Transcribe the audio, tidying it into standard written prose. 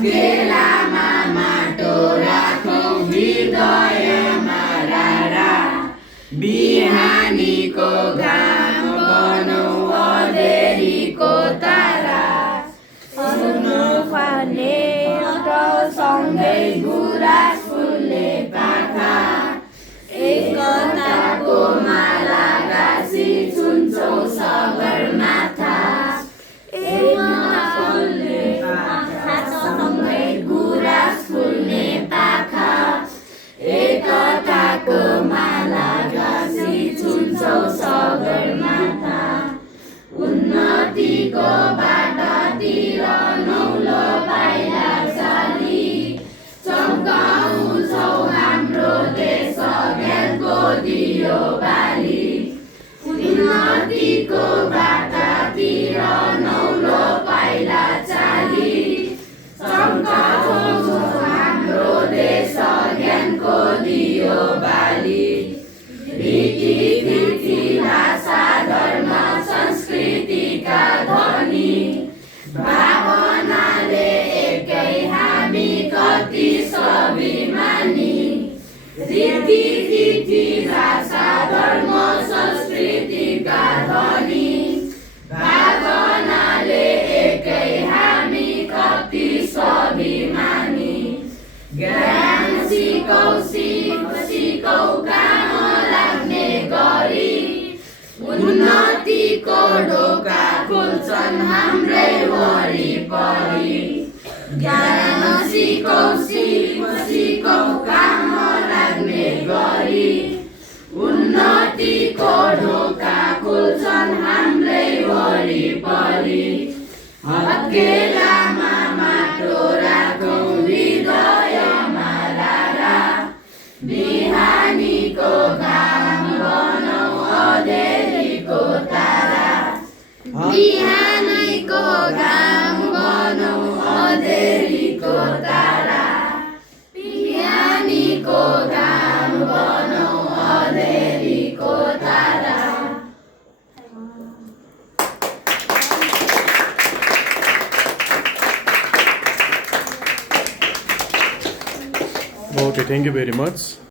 हत्केलामा माटो राखौँ हृदयमा रारा, बिहानीको घाम बनौँ अँधेरीको तारा। सुन्नु पर्ने सँगै गुराँस फुल्ने पाखा, एकताको माला गाँसी छुन्छौँ सगरमाथा। एकता फुल्ने पाखा सँगै गुराँस फुल्ने पाखा, एकताको माला गाँसी छुन्छौँ सगरमाथा। उन्नतिको बाटातिर नौलो पाइला चाली, चम्काउँछौँ हाम्रो देश ज्ञानको दियो बाली। उन्नतिको बाटातिर नौलो पाइला चाली, चम्काउँछौँ हाम्रो देश ज्ञानको दियो बाली। रीति भाषा धर्म संस्कृतिका धनी, भावनाले एकै हामी कति स्वाभिमानी। रीति भाषा धर्म संस्कृतिका धनी, भावनाले एकै हामी कति स्वाभिमानी। ज्ञान सिकौ काम लाग्ने गरी, उन्नतिको ढोका खुल्छन् हाम्रै वरिपरि। ज्ञान सिकौ काम लाग्ने गरी, उन्नतिको ढोका खुल्छन् हाम्रै वरिपरि। हत्केलामा माटो राखौँ हृदयमा रारा, बिहानीको घाम बनौँ अँधेरीको तारा। बिहानीको घाम बनौँ अँधेरीको तारा, बिहानीको घाम बनौँ अँधेरीको तारा। Okay, thank you very much.